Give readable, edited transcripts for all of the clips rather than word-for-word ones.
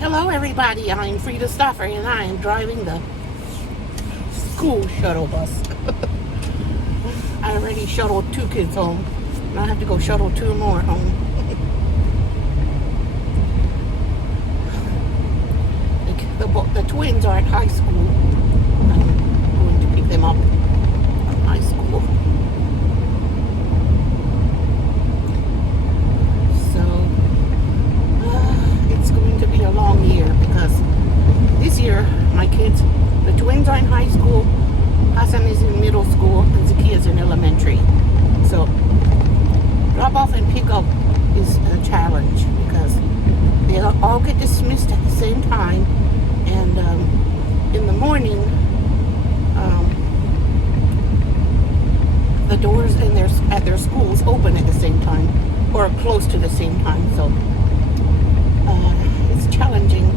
Hello everybody, I'm Frida Stoffer and I am driving the school shuttle bus. I already shuttled 2 kids home. Now I have to go shuttle 2 more home. The twins are at high school. I'm going to pick them up from high school. So it's going to be a long year because this year my kids, the twins are in high school, Hassan is in middle school, and Zakiya is in elementary. So drop off and pick up is a challenge because they all get dismissed at the same time, and in the morning the doors in at their schools open at the same time or close to the same time. So it's challenging.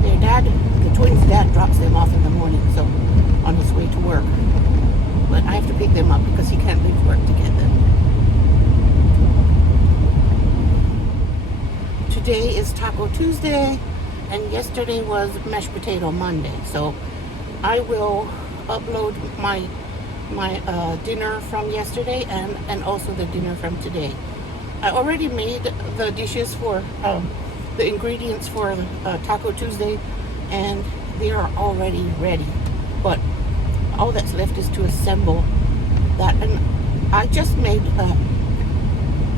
Their dad, the twins' dad, drops them off in the morning, so on his way to work. But I have to pick them up because he can't leave work to get them. Today is Taco Tuesday, and yesterday was Mashed Potato Monday. So I will upload my dinner from yesterday and also the dinner from today. I already made the dishes for the ingredients for Taco Tuesday, and they are already ready. But all that's left is to assemble that. And I just made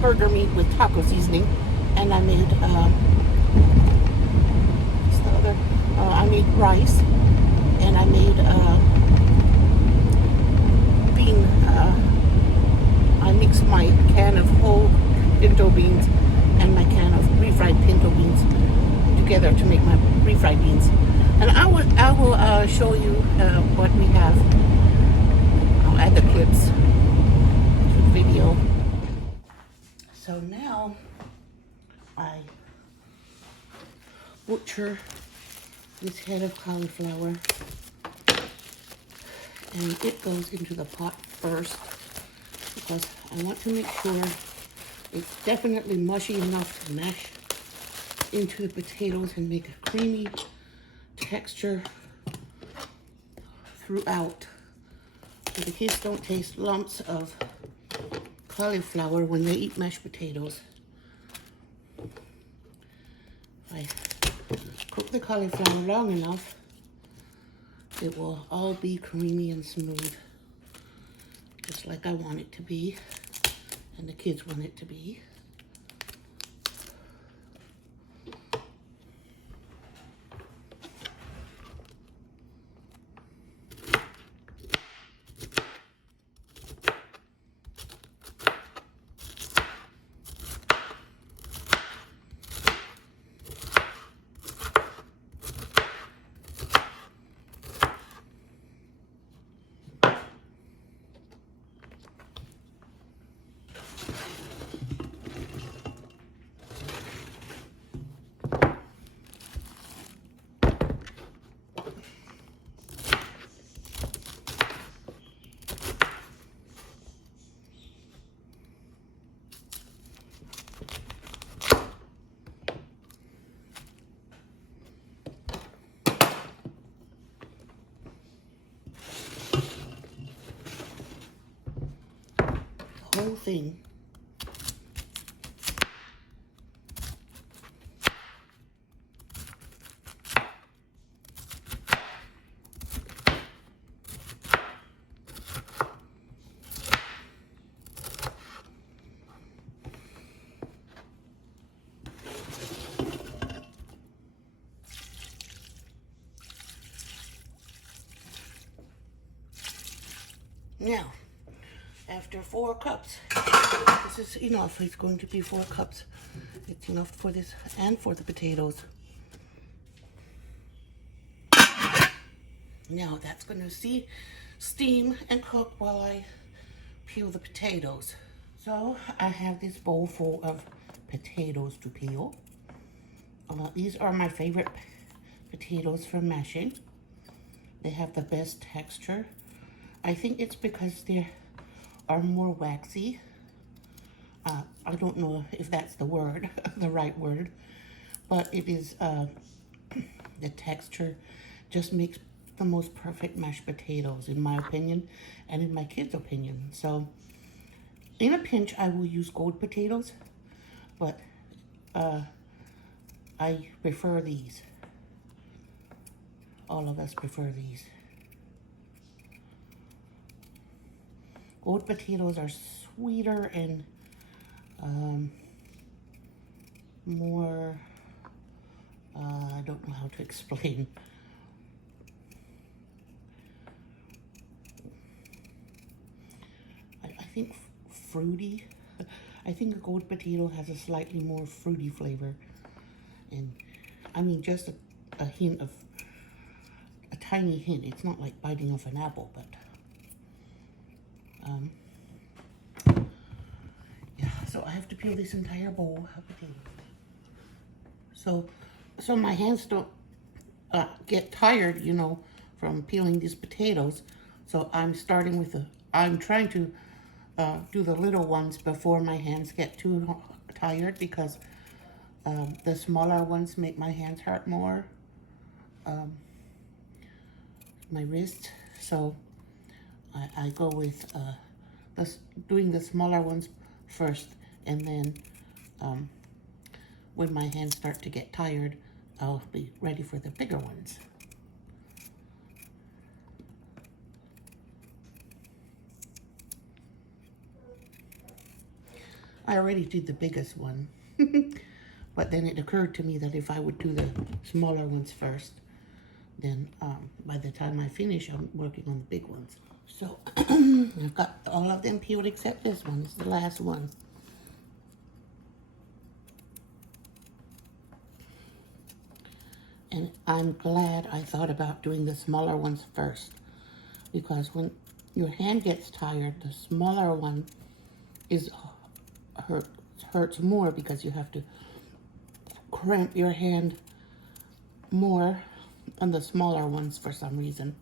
burger meat with taco seasoning, and I made what's the other? I made rice, and I made bean. I mixed my can of whole pinto beans and my can of refried pinto beans together to make my refried beans. And I will show you what we have. I'll add the clips to the video. So now I butcher this head of cauliflower, and it goes into the pot first because I want to make sure it's definitely mushy enough to mash into the potatoes and make a creamy texture throughout, so the kids don't taste lumps of cauliflower when they eat mashed potatoes. If I cook the cauliflower long enough, it will all be creamy and smooth, just like I want it to be and the kids want it to be. Whole thing. Now, after 4 cups, this is enough. It's going to be 4 cups. It's enough for this and for the potatoes. Now that's going to steam and cook while I peel the potatoes. So I have this bowl full of potatoes to peel. These are my favorite potatoes for mashing. They have the best texture. I think it's because they are more waxy. I don't know if that's the word, the right word, but it is The texture just makes the most perfect mashed potatoes, in my opinion, and in my kids' opinion. So, in a pinch, I will use gold potatoes, but I prefer these. All of us prefer these. Gold potatoes are sweeter and more, I don't know how to explain. I think fruity. I think a gold potato has a slightly more fruity flavor. And I mean, just a hint of, a tiny hint. It's not like biting off an apple, but yeah. So I have to peel this entire bowl of potatoes. So my hands don't get tired, you know, from peeling these potatoes. So I'm starting with I'm trying to do the little ones before my hands get too tired, because the smaller ones make my hands hurt more, my wrist. So I go with doing the smaller ones first, and then when my hands start to get tired, I'll be ready for the bigger ones. I already did the biggest one, but then it occurred to me that if I would do the smaller ones first, then by the time I finish, I'm working on the big ones. So I've got all of them peeled except this one. It's the last one. And I'm glad I thought about doing the smaller ones first, because when your hand gets tired, the smaller one hurts more, because you have to cramp your hand more on the smaller ones for some reason.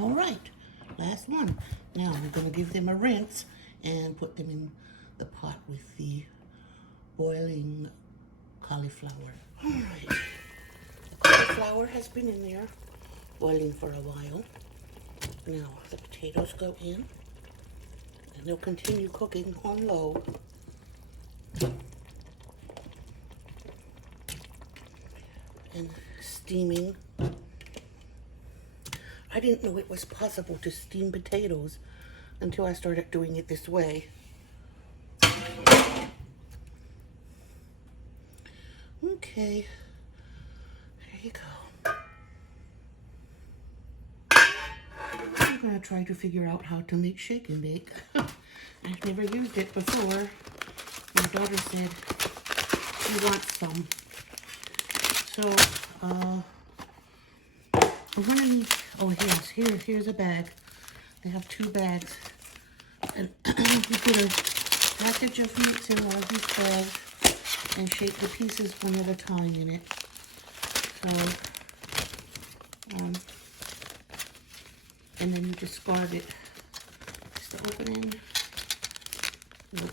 All right, last one. Now we're going to give them a rinse and put them in the pot with the boiling cauliflower. All right, the cauliflower has been in there boiling for a while. Now the potatoes go in, and they'll continue cooking on low. And steaming. I didn't know it was possible to steam potatoes until I started doing it this way. Okay, there you go. I'm gonna try to figure out how to make shake and bake. I've never used it before. My daughter said she wants some. So, I'm gonna need, oh yes, here's a bag. They have 2 bags. And you put a package of meats in one of these bags and shake the pieces one at a time in it. So, and then you discard it. Just the opening. Nope.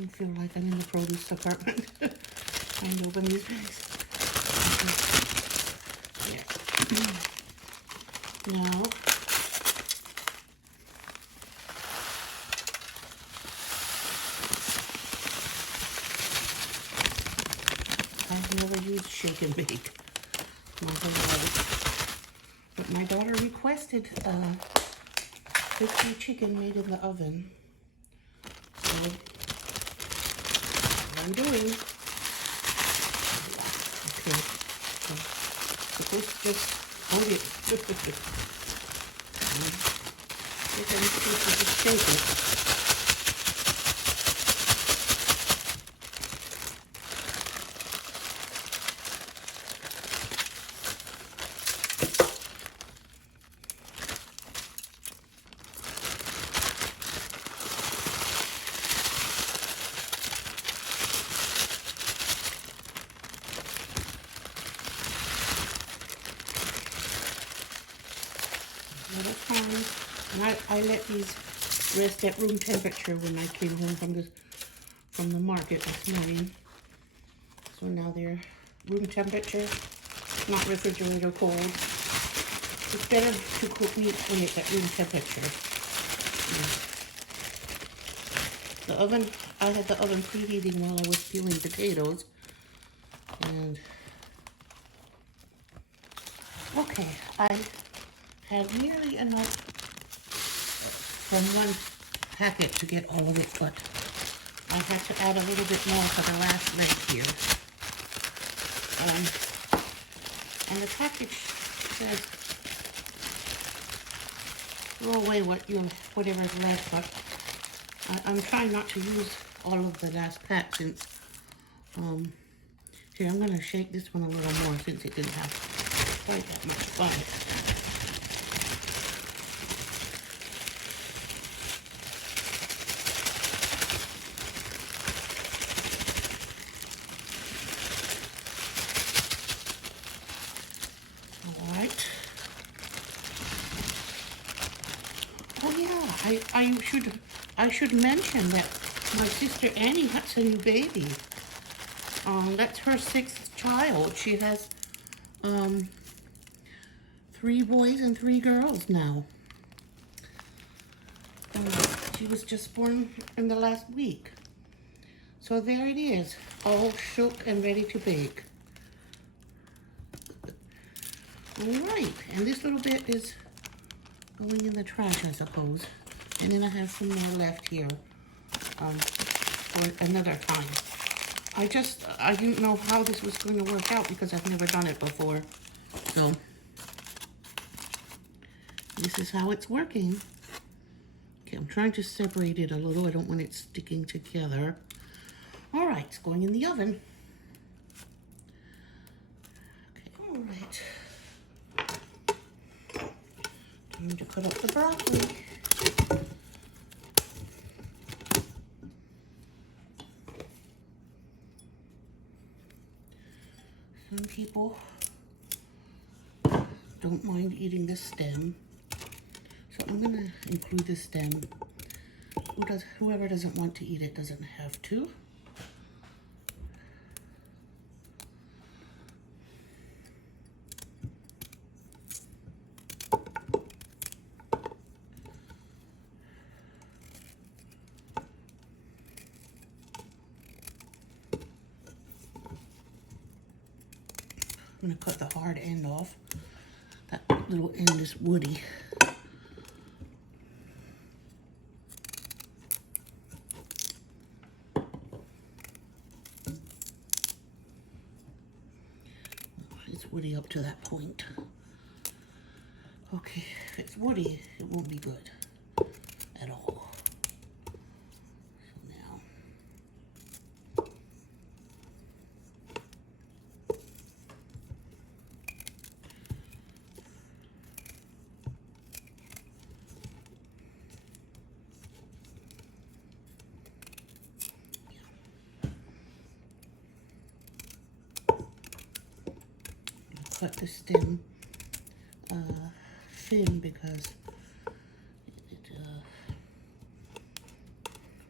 I feel like I'm in the produce department. Trying to open these bags. Now, needs shake and bake. But my daughter requested crispy chicken made in the oven. So, what I'm doing. Okay. So, supposed to just hold it. If I'm supposed to just shake it. Little fine. And I let these rest at room temperature when I came home from the market this morning. So now they're room temperature, not refrigerator cold. It's better to cook meat when it's at room temperature. The oven, I had the oven preheating while I was peeling potatoes. And okay, I had nearly enough from one packet to get all of it, but I had to add a little bit more for the last leg here. And the package says throw away whatever's left, but I'm trying not to use all of the last pack since here I'm gonna shake this one a little more since it didn't have quite that much fun. I should mention that my sister Annie has a new baby. That's her 6th child. She has 3 boys and 3 girls now. She was just born in the last week. So there it is, all shook and ready to bake. All right, and this little bit is going in the trash, I suppose. And then I have some more left here for another time. I didn't know how this was going to work out because I've never done it before. So, this is how it's working. Okay, I'm trying to separate it a little. I don't want it sticking together. All right, it's going in the oven. Okay, all right. Time to cut up the broccoli. Some people don't mind eating the stem, so I'm gonna include the stem. Whoever doesn't want to eat it doesn't have to. I'm going to cut the hard end off. That little end is woody. It's woody up to that point. Okay, if it's woody, it won't be good at all. Cut the stem thin because it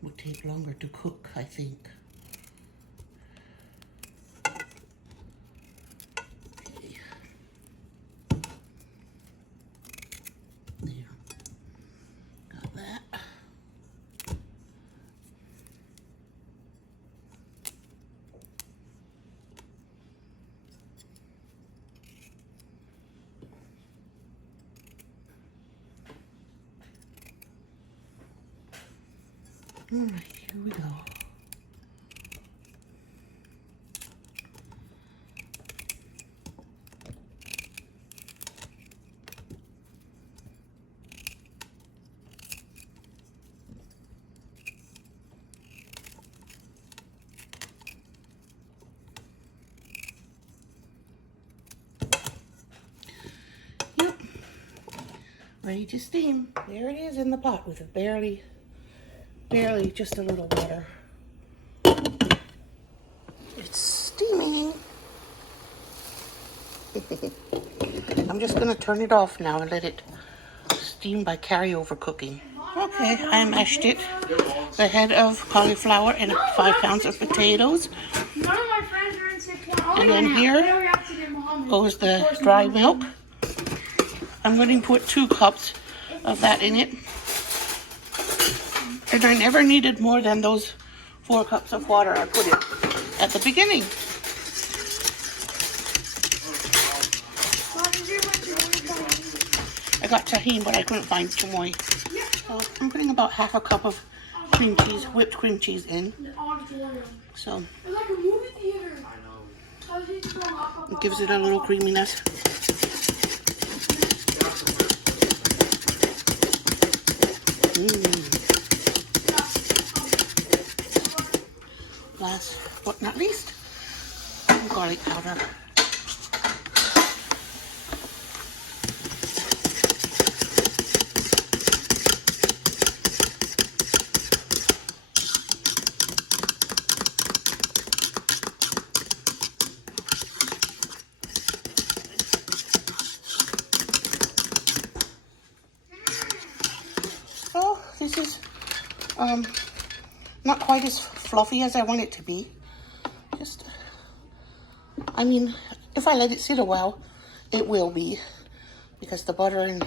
would take longer to cook, I think. Okay. There. Got that. All right, here we go. Yep, ready to steam. There it is in the pot with barely just a little water. It's steaming. I'm just gonna turn it off now and let it steam by carryover cooking. Okay, I mashed it. The head of cauliflower and 5 pounds of potatoes. None of my friends are in Tik Tok. And then here goes the dry milk. I'm going to put 2 cups of that in it. And I never needed more than those 4 cups of water I put in at the beginning. I got tahini, but I couldn't find chamoy. So I'm putting about half a cup of cream cheese, whipped cream cheese in. So it gives it a little creaminess. Last but not least, garlic powder. So this is not quite as fluffy as I want it to be. I mean, if I let it sit a while, it will be, because the butter and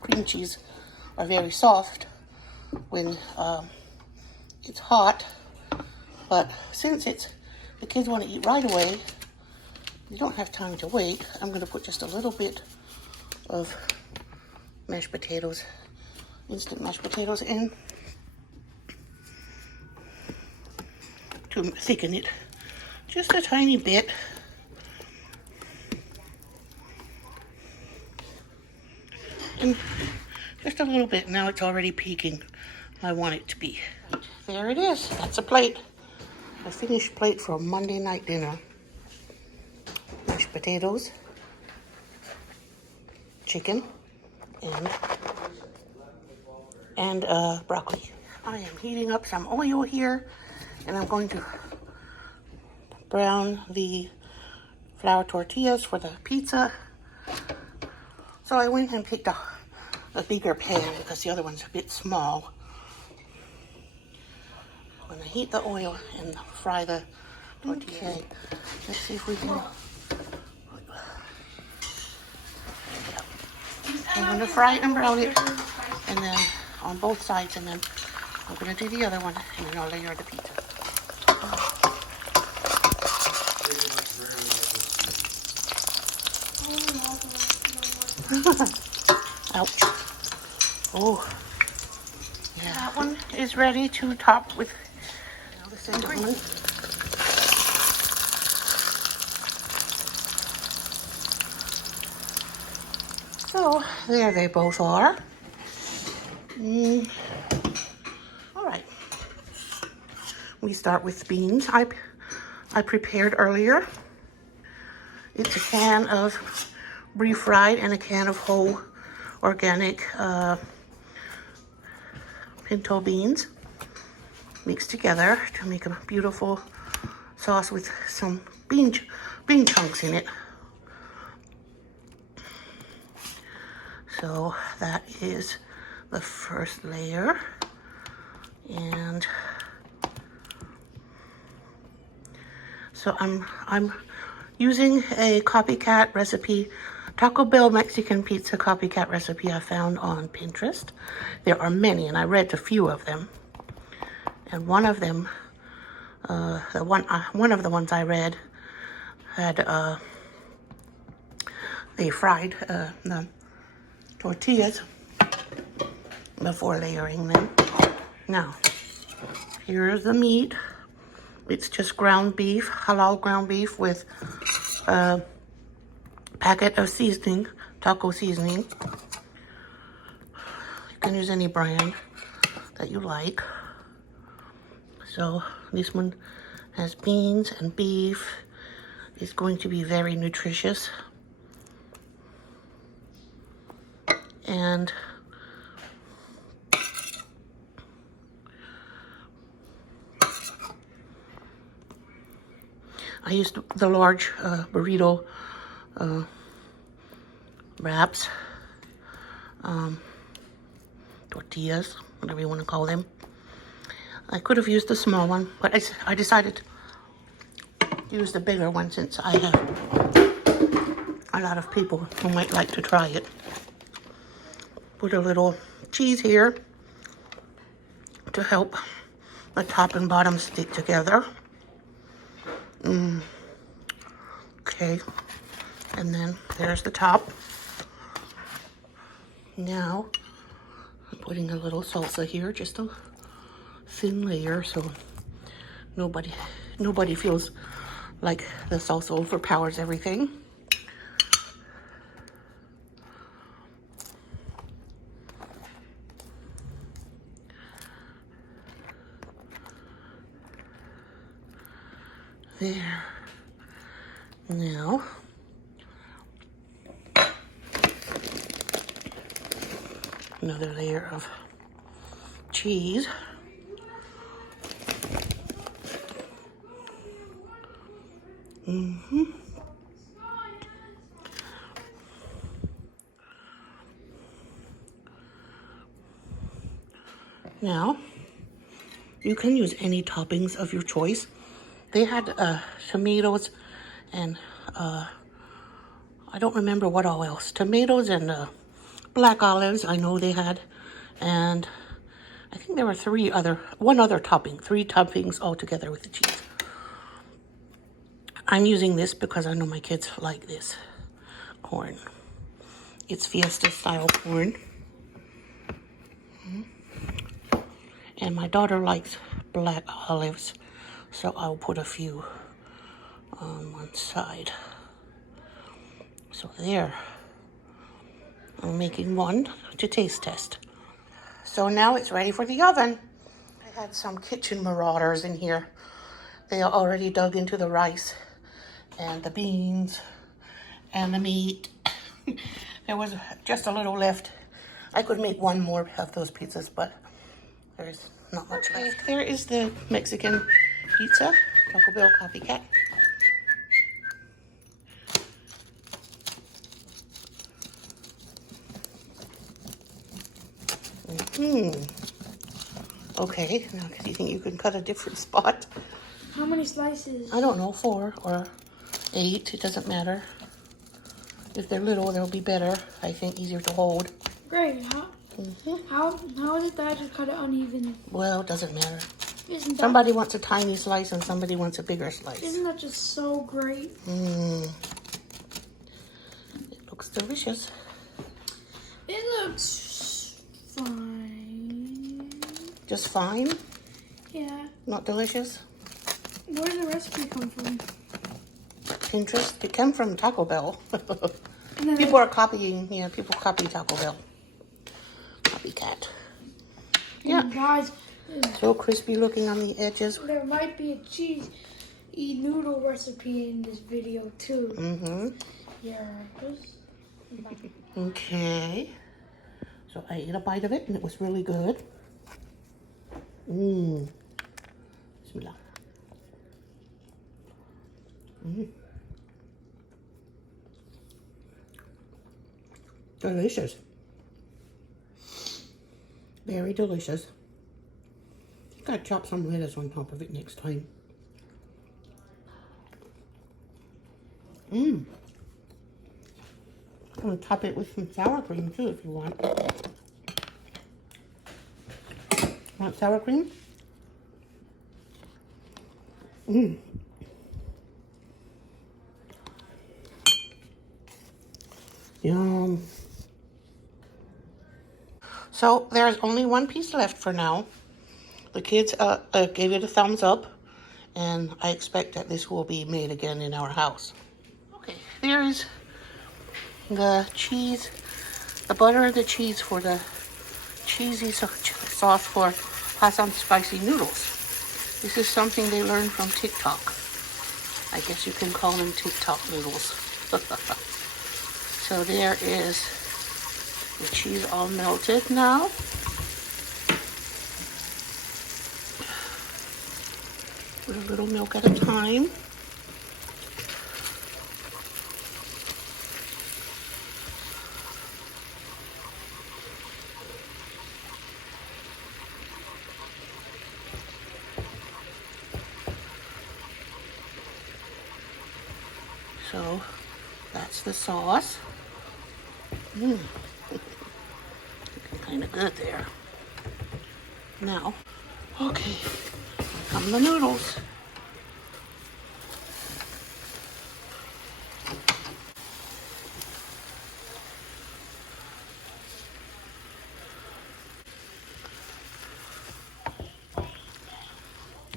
cream cheese are very soft when it's hot. But since the kids want to eat right away, you don't have time to wait. I'm going to put just a little bit of mashed potatoes, instant mashed potatoes in to thicken it just a tiny bit. And just a little bit. Now it's already peaking. I want it to be. There it is. That's a plate. A finished plate for Monday night dinner. Mashed potatoes, chicken, and broccoli. I am heating up some oil here, and I'm going to brown the flour tortillas for the pizza. So I went and picked a bigger pan because the other one's a bit small. I'm going to heat the oil and fry the tortillas. Okay. Let's see if we can. I'm going to fry it and brown it, and then on both sides, and then I'm going to do the other one, and then I'll layer the pizza. Ouch. Oh. Yeah, that one is ready to top with the second one. So, there they both are. All right. We start with beans. I prepared earlier. It's a can of refried and a can of whole organic pinto beans mixed together to make a beautiful sauce with some bean chunks in it. So that is the first layer, and so I'm using a copycat recipe, Taco Bell Mexican pizza copycat recipe I found on Pinterest. There are many, and I read a few of them. And one of them, one of the ones I read had they fried the tortillas before layering them. Now, Here's the meat. It's just ground beef, halal ground beef with a packet of seasoning, taco seasoning. You can use any brand that you like. So this one has beans and beef. It's going to be very nutritious. And I used the large burrito wraps, tortillas, whatever you want to call them. I could have used the small one, but I decided to use the bigger one since I have a lot of people who might like to try it. Put a little cheese here to help the top and bottom stick together. Okay, and then there's the top. Now I'm putting a little salsa here, just a thin layer, so nobody feels like the salsa overpowers everything. There. Now, another layer of cheese. Now, you can use any toppings of your choice. They had tomatoes and I don't remember what all else. Tomatoes and black olives, I know they had. And I think there were one other topping, 3 toppings all together with the cheese. I'm using this because I know my kids like this corn. It's fiesta style corn. And my daughter likes black olives, so I'll put a few on one side. So there, I'm making one to taste test. So now it's ready for the oven. I had some kitchen marauders in here. They are already dug into the rice and the beans and the meat. There was just a little left. I could make one more of those pizzas, but there's not much left. There is the Mexican pizza, Taco Bell copycat. Okay, now do you think you can cut a different spot? How many slices? I don't know, 4 or 8, it doesn't matter. If they're little, they'll be better. I think easier to hold. Great. How is it that I just cut it uneven? Well, it doesn't matter. Isn't that, Somebody wants a tiny slice and somebody wants a bigger slice. Isn't that just so great? It looks delicious. It looks fine. Just fine? Yeah. Not delicious? Where did the recipe come from? Pinterest? It came from Taco Bell. And then People are copying, people copy Taco Bell. Copycat. Yeah. Guys, So crispy looking on the edges. there might be a cheese noodle recipe in this video too. Yeah. Okay. So I ate a bite of it and it was really good. Bismillah. Delicious. Very delicious. Gotta chop some lettuce on top of it next time. I'm gonna top it with some sour cream too if you want. Want sour cream? Yum. So there's only one piece left for now. the kids gave it a thumbs up, and I expect that this will be made again in our house. Okay, there is the cheese, the butter and the cheese for the cheesy sauce for Hassan spicy noodles. This is something they learned from TikTok. I guess you can call them TikTok noodles. So there is the cheese all melted now. With a little milk at a time. So that's the sauce. Kind of good there. Now, okay, come the noodles.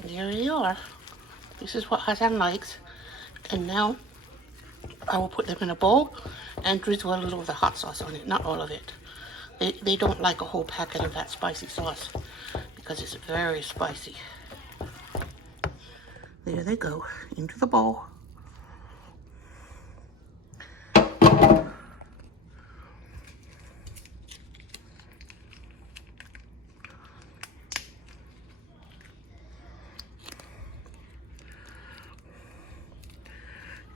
There you are. This is what Hassan likes. And now I will put them in a bowl and drizzle a little of the hot sauce on it, not all of it. They don't like a whole packet of that spicy sauce because it's very spicy. There they go, into the bowl.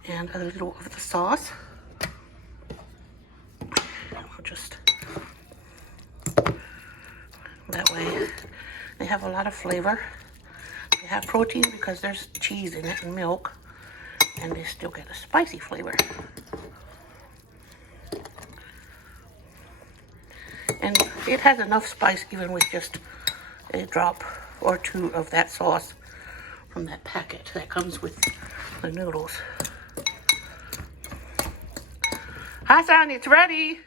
And a little of the sauce. I'll just, that way they have a lot of flavor. They have protein because there's cheese in it and milk, and they still get a spicy flavor. And it has enough spice even with just a drop or two of that sauce from that packet that comes with the noodles. Hassan, it's ready.